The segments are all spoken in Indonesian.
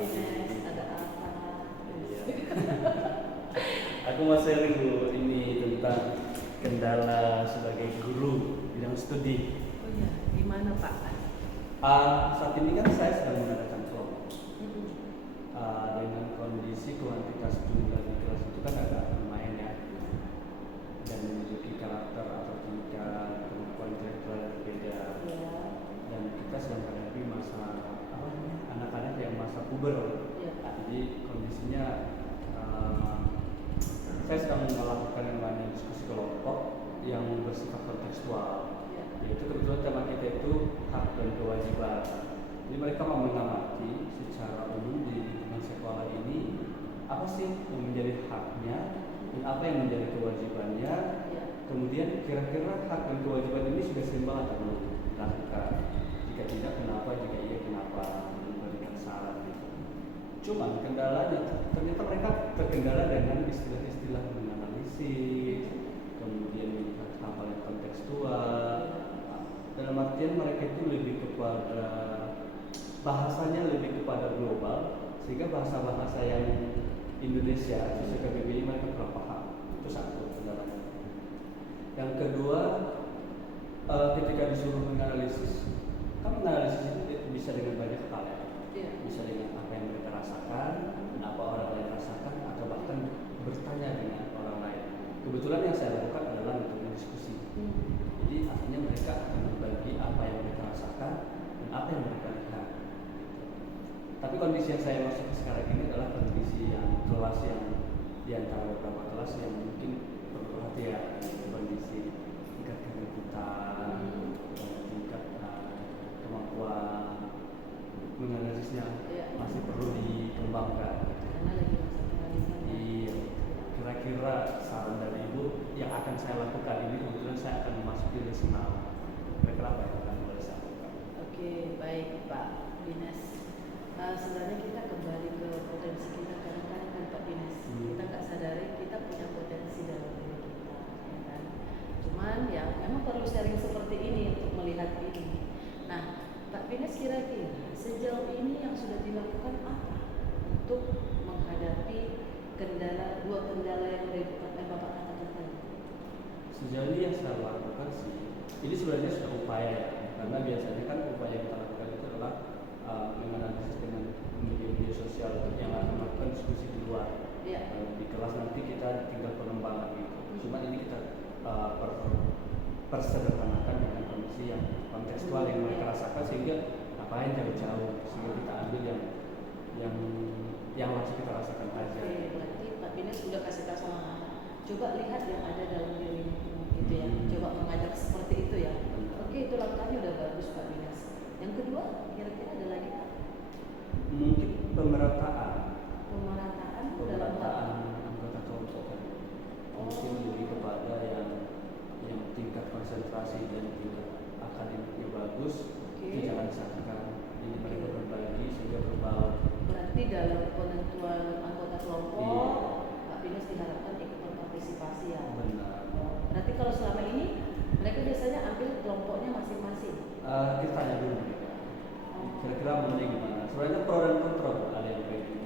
Ines, ada apa? Iya. Aku mau sharing Bu ini tentang kendala sebagai guru bidang studi. Oh iya, gimana Pak? Saat ini kan saya sedang mengadakan kelompok. Mm-mm. Dengan kondisi kuantitas jumlah di kelas itu kan agak lumayan ya, dan memiliki karakter atau tingkat kemampuan intelektual yang berbeda. Iya. Dan kita sedang menghadapi masa anak-anak yang masa puber. Iya. Jadi kondisinya saya sedang melakukan yang namanya diskusi kelompok yang bersifat kontekstual. Iya. Yaitu kebetulan tema kita itu hak dan kewajiban. Jadi mereka mau mengamati secara umum di lingkungan sekolah ini apa sih yang menjadi haknya dan apa yang menjadi kewajibannya. Iya. Kemudian kira-kira hak dan kewajiban ini sudah seimbang atau belum dilakukan. Jika tidak, kenapa? Jika iya, kenapa? Memberikan saran gitu. Cuman kendalanya ternyata mereka terkendala dengan istilah-istilah menganalisis, kemudian melihat hal-hal yang kontekstual. Dalam artian mereka itu lebih kepada bahasanya lebih kepada global, sehingga bahasa-bahasa yang Indonesia khususnya KBBI mereka kurang paham. Itu satu kendalanya. Yang kedua, ketika disuruh menganalisis, kan menganalisis itu bisa dengan banyak hal ya. Iya. Bisa dengan apa yang mereka rasakan, dan apa orang lain rasakan, atau bahkan bertanya dengan orang lain. Kebetulan yang saya lakukan adalah metode diskusi. Jadi artinya mereka akan berbagi apa yang mereka rasakan dan apa yang mereka lihat. Tapi kondisi yang saya maksud sekarang ini adalah kondisi yang kelas yang di antara beberapa kelas yang mungkin perlu perhatian, kondisi tingkat keributan, tingkat kemampuan menganalisisnya masih perlu dikembangkan. Karena lagi masa penalisan. Iya. Kira-kira saran dari Ibu yang akan saya lakukan ini, kebetulan saya akan memasuki nasional. Kira-kira apa yang akan boleh saya lakukan? Oke, baik Pak Bines. Sebenarnya kita kembali ke potensi kita kadang-kadang kan Pak Bines. Kita nggak sadari kita punya potensi dalam diri kita, ya kan? Cuman ya memang perlu sharing seperti ini untuk melihat ini. Nah, Pak Bines kira-kira sejauh ini yang sudah dilakukan apa untuk menghadapi dua kendala yang Bapak katakan tadi? Sejauh ini yang saya lakukan sih, ini sebenarnya sudah upaya ya, karena biasanya kan upaya yang kita lakukan itu adalah menganalisis dengan media sosial yang akan melakukan diskusi di luar. Iya. Di kelas nanti kita tinggal pengembangan gitu. Cuman ini kita persederhanakan dengan kondisi yang kontekstual yang mereka rasakan, sehingga ngapain jauh-jauh, sehingga kita ambil yang langsung kita rasakan aja. Oke, berarti Pak Bines sudah kasih tahu sama anak, coba lihat yang ada dalam dirimu gitu ya, coba mengajak seperti itu ya. Oke, itu langkahnya udah bagus Pak Bines. Yang kedua, kira-kira ada lagi Pak? Mungkin pemerataan Dalam hal anggota kelompok kan. Mungkin lebih kepada yang tingkat konsentrasi dan tingkat akademiknya bagus, itu jangan disatukan. Jadi mereka berbagi sehingga berbaur. berarti dalam penentuan anggota kelompok, Pak Bines diharapkan ikut berpartisipasi ya. Benar. Berarti kalau selama ini mereka biasanya ambil kelompoknya masing-masing. Kita tanya dulu mereka. Kira-kira maunya gimana? Sebenarnya pro dan kontra, ada yang pengen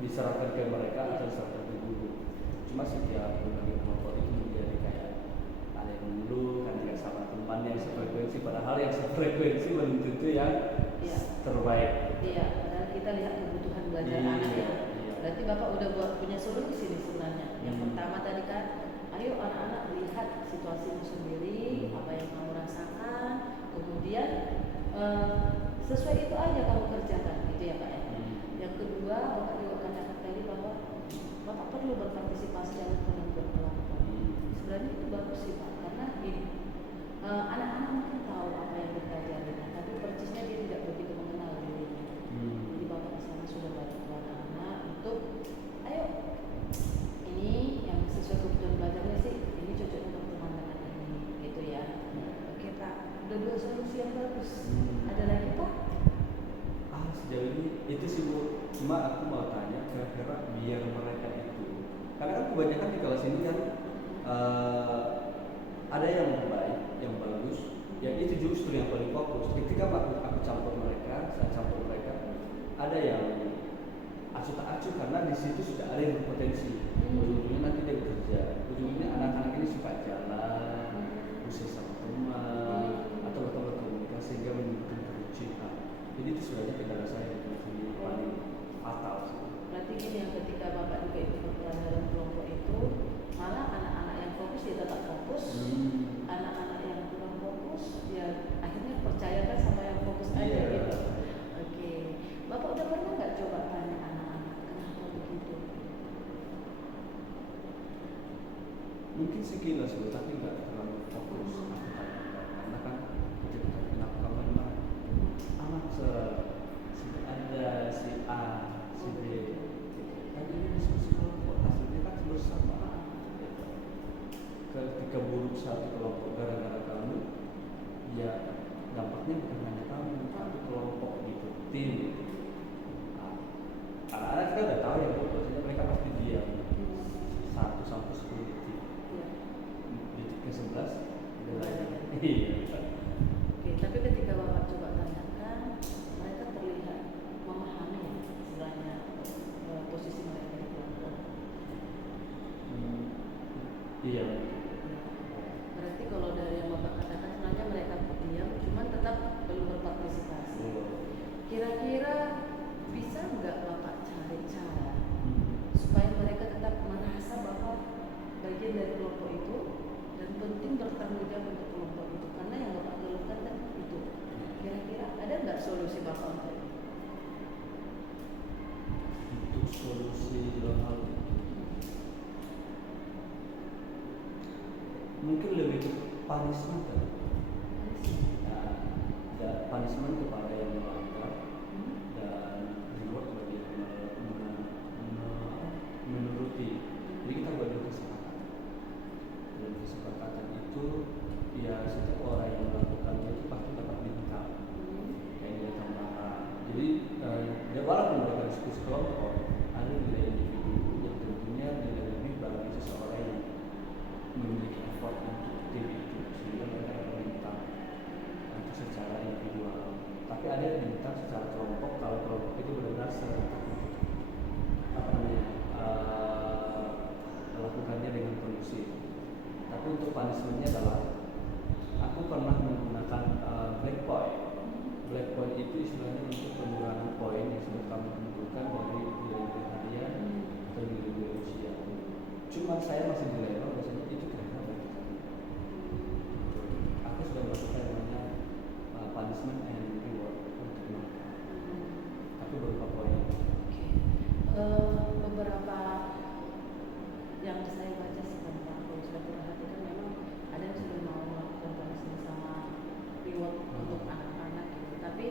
diserahkan ke mereka atau diserahkan ke guru. Cuma setiap berbagai kelompok itu menjadi kayak ada yang dulu kan tidak sama teman yang sefrekuensi, padahal yang sefrekuensi belum tentu yang terbaik. Iya, padahal kita lihat kebutuhan belajar anak ya. Berarti Bapak udah punya solusi nih sebenarnya. Yang pertama tadi kan, ayo anak-anak lihat situasimu sendiri, apa yang kamu rasakan, kemudian sesuai itu aja kamu kerjakan, gitu ya Pak ya. Yang kedua, Bapak juga katakan tadi bahwa Bapak perlu berpartisipasi dalam penentuan kelompok. Sebenarnya itu bagus sih Pak, karena ini anak-anak mungkin tahu apa yang dipelajarinya, tapi persisnya dia tidak begitu mengenal dirinya. Jadi Bapak di sana sudah bantu anak-anak untuk, ayo ini yang sesuai kebutuhan belajarnya sih, ini cocok untuk teman dengan ini, gitu ya. Oke Pak, udah dua solusi yang bagus. Ada lagi Pak? Sejauh ini itu sih Bu. Cuma aku mau tanya, kira-kira biar mereka itu, karena kan kebanyakan di kelas ini kan ada yang baik, yang bagus, yang itu justru yang paling fokus. Ketika aku situ sudah ada yang berpotensi. Ujung-ujungnya nanti dia bekerja. Ujungnya anak-anak ini suka jalan, bisa sama teman, atau berkomunikasi sehingga menimbulkan kerucuhan. Jadi itu sebenarnya kendala saya itu paling fatal. Berarti gini ya, ketika Bapak juga ikut berperan dalam kelompok itu, malah anak-anak yang fokus dia tetap fokus, anak-anak yang kurang fokus ya akhirnya percayakan sama yang fokus aja gitu. Oke, Bapak udah pernah nggak coba tanya anak-anak kenapa begitu? Mungkin sekilas loh, tapi nggak terlalu fokus. Karena kan ketika kenapa kamu memang anak ada si A, si B, kan ini diskusi kelompok hasilnya kan bersama. Ketika buruk satu kelompok gara-gara kamu, ya dampaknya bukan hanya kamu, tapi kelompok gitu, tim. Anak-anak kita udah tahu ya, bahwasanya mereka pasti diam 1 sampai 10 detik. Detik ke 11 iya. Oke, tapi ketika Bapak coba tanyakan, mereka terlihat memahami sebenarnya posisi mereka di kelompok. Iya. Berarti kalau dari yang Bapak katakan sebenarnya mereka diam, cuman tetap belum berpartisipasi. Kira-kira bisa nggak Bapak cari cara supaya mereka tetap merasa bahwa bagian dari kelompok itu dan penting bertanggung jawab untuk kelompok itu, karena yang Bapak keluhkan kan itu. Kira-kira ada nggak solusi Bapak untuk itu? Untuk solusi dalam hal itu mungkin lebih ke punishment kan? Punishment kepada yang melanggar dan reward bagi yang menuruti. Jadi kita buat dulu kesepakatan. Dan kesepakatan itu ya setiap orang yang melakukannya itu pasti dapat bintang. Kayak dia tambahan. Jadi ya walaupun mereka diskusi kelompok, ada nilai individu yang tentunya nilai lebih bagi seseorang yang memiliki effort untuk tim itu, sehingga mereka dapat bintang nanti secara individual. Tapi ada yang bintang secara kelompok kalau kelompok itu benar-benar melakukannya dengan kondusif. Tapi untuk punishmentnya adalah aku pernah menggunakan black point. Black point itu istilahnya untuk pengurangan poin yang sudah kami tentukan dari nilai-nilai harian atau nilai-nilai usia. Cuma saya masih dilema bahwasanya itu kira-kira bagi kami. Aku sudah melakukan namanya punishment and reward untuk mereka, tapi berupa poin. Beberapa yang saya baca sih tentang kalau sudah perhatikan memang ada yang sudah mau melakukan punishment sama reward untuk anak-anak gitu, tapi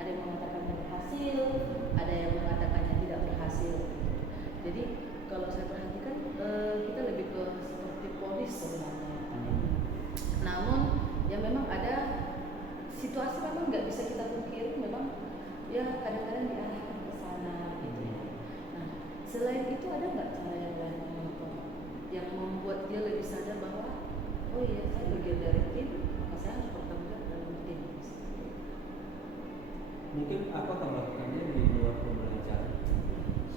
ada yang mengatakannya berhasil, ada yang mengatakannya tidak berhasil. Jadi kalau saya perhatikan kita lebih ke seperti polis sebenarnya. Namun ya memang ada situasi memang nggak bisa kita pungkiri, memang ya kadang-kadang diarahkan ke sana gitu ya. Nah selain itu ada nggak cara yang lain yang membuat dia lebih sadar bahwa oh iya saya bagian dari tim, maka saya harus bertanggung jawab dalam tim. Mungkin aku akan melakukannya di luar pembelajaran.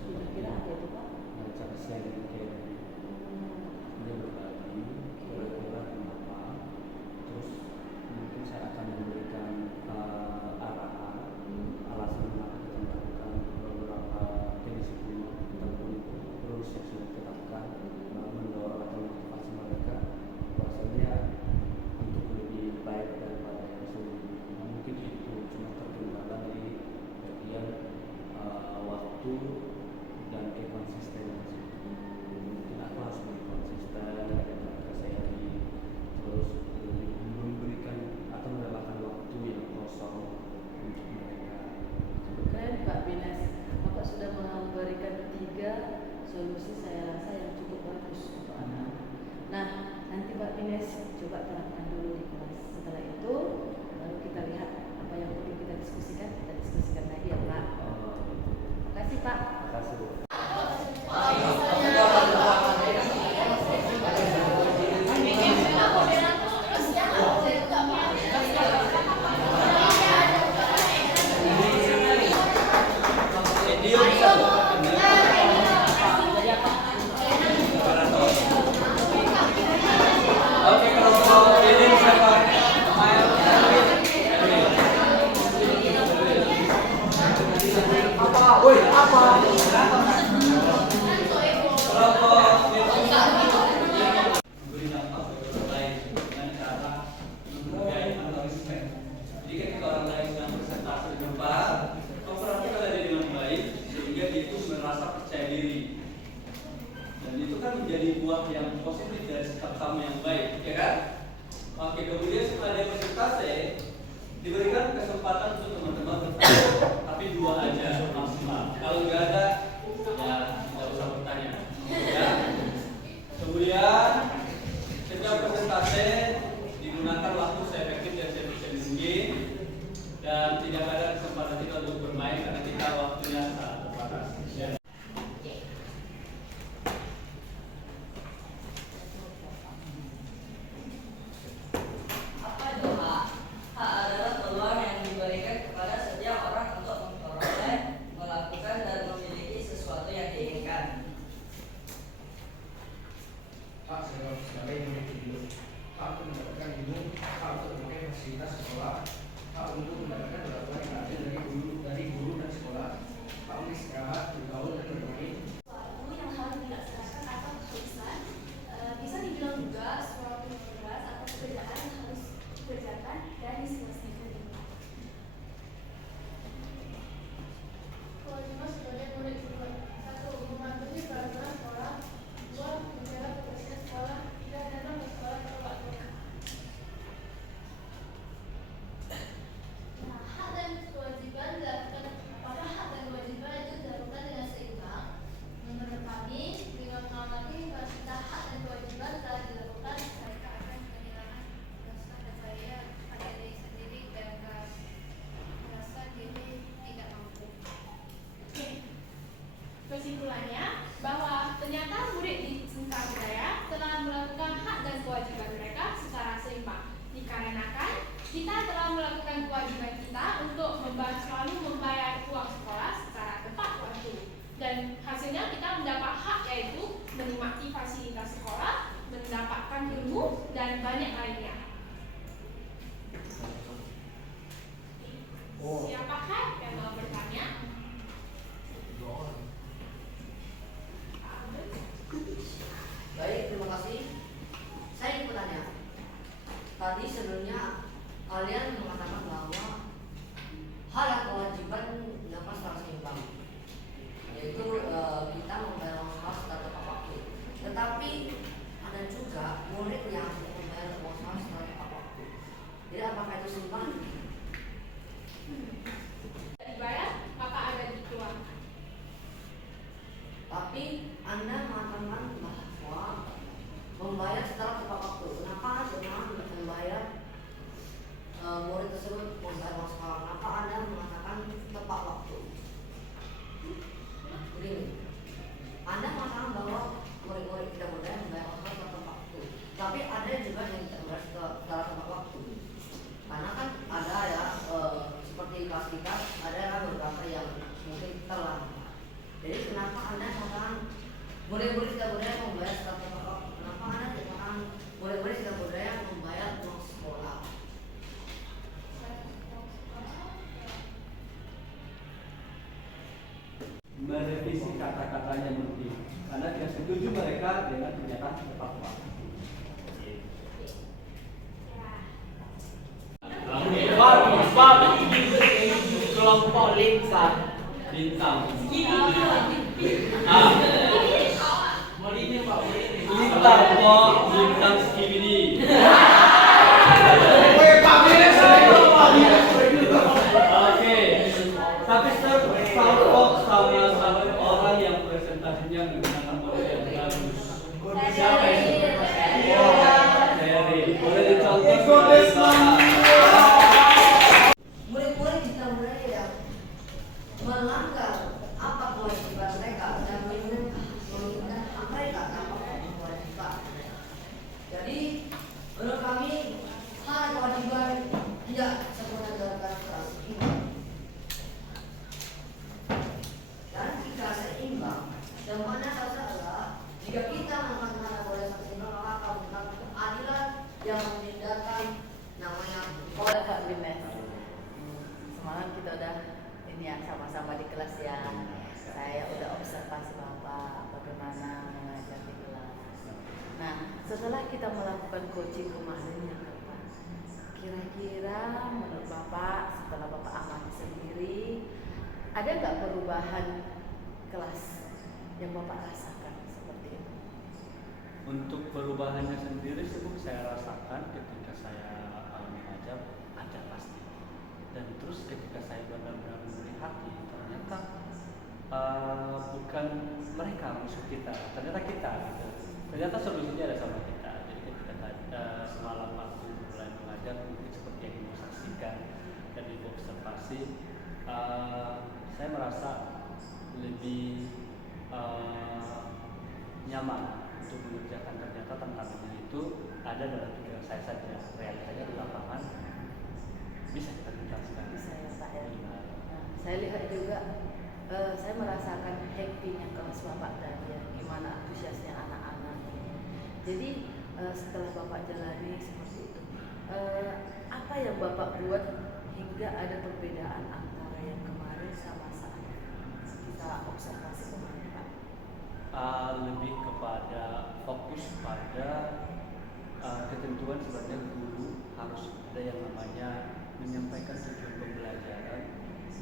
Kira-kira apa itu Pak? Macam sharing care. Dia berbagi kira-kira kenapa, terus mungkin saya akan memberikan arahan, alasan kenapa kita melakukan beberapa kedisiplinan ataupun rules yang sudah ditetapkan, mendorong atau motivasi mereka bahwasanya untuk lebih baik daripada yang sebelumnya. Mungkin itu cuma terkendala di bagian ada kan beberapa yang mungkin terlambat. Jadi kenapa anda sekarang murid-murid tidak berdaya membayar sekolah pokok? Kenapa anda sekarang murid-murid tidak berdaya membayar uang sekolah? Merevisi kata-katanya mungkin karena tidak setuju mereka dengan pernyataan tepat waktu. Bab kelompok lintang. Bintang. Lintang kok bintang skibidi. Oke. Tapi salpok sama orang yang presentasinya menggunakan model yang bagus. Siapa itu? Seri. Boleh dicontoh. Murid-murid tidak berdaya melanggar apa kewajiban mereka dan menginginkan mereka tanpa kewajiban. Jadi menurut kami hal kewajiban tidak sepenuhnya dilakukan secara seimbang. Dan jika seimbang, semuanya adalah jika kita mengatakan boleh seimbang maka akan menggunakan keadilan yang membedakan namanya Boleh Kak Bimes. Semalam kita udah ini ya sama-sama di kelas ya. Saya udah observasi Bapak bagaimana mengajar di kelas. Nah, setelah kita melakukan coaching kemarin ya Bapak, kira-kira menurut Bapak setelah Bapak amati sendiri, ada nggak perubahan kelas yang Bapak rasakan seperti itu? Untuk perubahannya sendiri sih Bu, saya rasakan ketika saya mengajar ada pasti. Dan terus ketika saya benar-benar melihat ternyata bukan mereka musuh kita, ternyata kita gitu. Ternyata solusinya ada sama kita. Jadi ketika semalam waktu mulai mengajar mungkin seperti yang ibu saksikan dan ibu observasi, saya merasa lebih nyaman untuk mengerjakan. Ternyata tantangannya itu ada dalam pikiran saya saja, realitanya di lapangan bisa kita tuntaskan. Bisa ya Pak ya. Nah, saya lihat juga, saya merasakan happy-nya kelas Bapak tadi ya, gimana antusiasnya anak-anak. Jadi setelah Bapak jalani seperti itu, apa yang Bapak buat hingga ada perbedaan antara yang kemarin sama saat kita observasi kemarin Pak? Lebih kepada fokus pada ketentuan sebenarnya guru harus ada yang namanya menyampaikan tujuan pembelajaran,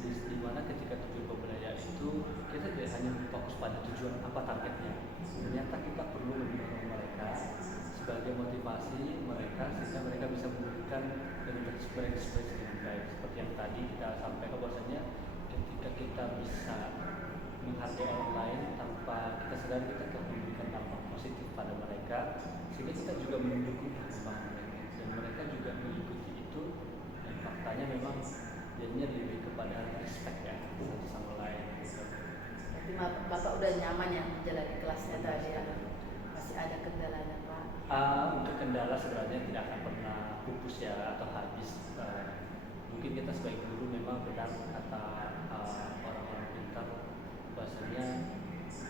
di mana ketika tujuan pembelajaran itu kita tidak hanya fokus pada tujuan apa targetnya, ternyata kita perlu mendorong mereka sebagai motivasi mereka sehingga mereka bisa memberikan dan berekspresi dengan baik. Seperti yang tadi kita sampaikan bahwasanya ketika kita bisa menghargai orang lain tanpa kita sadari kita telah memberikan dampak positif pada mereka, sehingga kita juga mendukung perkembangan mereka dan mereka juga mengikuti itu, dan faktanya memang jadinya lebih kepada respect ya satu sama lain gitu. Berarti Bapak udah nyaman ya menjalani kelasnya tadi ya? Masih ada kendalanya Pak? Untuk kendala sebenarnya tidak akan pernah pupus ya atau habis. Mungkin kita sebagai guru memang benar kata orang-orang pintar bahasanya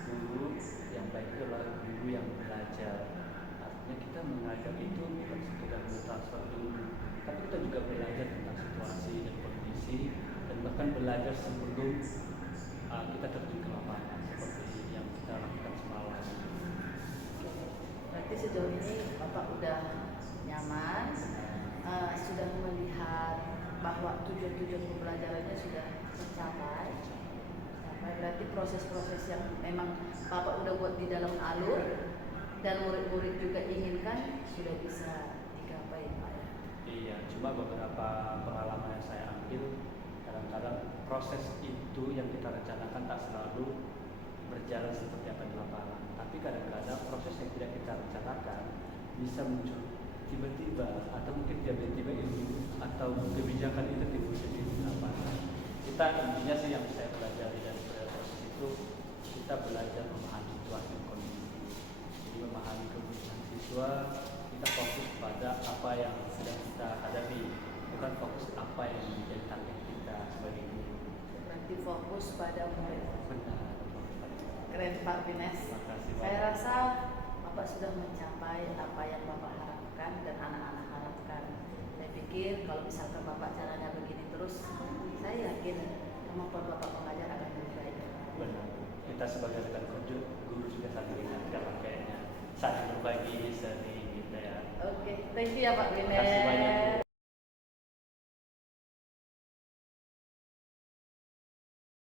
guru yang baik itu adalah guru yang belajar. Artinya kita mengajar itu bukan sekedar mentransfer ilmu, tapi kita juga belajar tentang situasi dan kondisi, dan bahkan belajar sebelum kita terjun ke lapangan seperti yang kita lakukan semalam. Berarti sejauh ini Bapak udah nyaman, sudah melihat bahwa tujuan-tujuan pembelajarannya sudah tercapai. Berarti proses-proses yang memang Bapak udah buat di dalam alur dan murid-murid juga inginkan sudah bisa digapai Pak ya? Iya, cuma beberapa pengalaman yang saya ambil, kadang-kadang proses itu yang kita rencanakan tak selalu berjalan seperti apa di lapangan. Tapi kadang-kadang proses yang tidak kita rencanakan bisa muncul tiba-tiba, atau mungkin tiba-tiba ilmu atau kebijakan itu timbul sendiri di lapangan. Kita intinya sih yang saya pelajari dari proses itu, kita belajar memahami situasi dan kondisi. Jadi memahami kebutuhan siswa, kita fokus pada apa yang sedang kita hadapi, bukan fokus apa yang menjadi target kita sebagai guru. fokus pada murid. Benar. Keren Pak Bines. Makasih, Pak. Saya rasa Bapak sudah mencapai apa yang Bapak harapkan dan anak-anak harapkan. Saya pikir kalau misalkan Bapak caranya begini terus, saya yakin kemampuan Bapak mengajar akan lebih baik. Benar. Kita sebagai rekan kerja, guru juga saling ingatkan kayaknya saling berbagi seni gitu ya. Oke, thank you ya Pak Bines. Terima kasih banyak, Bu.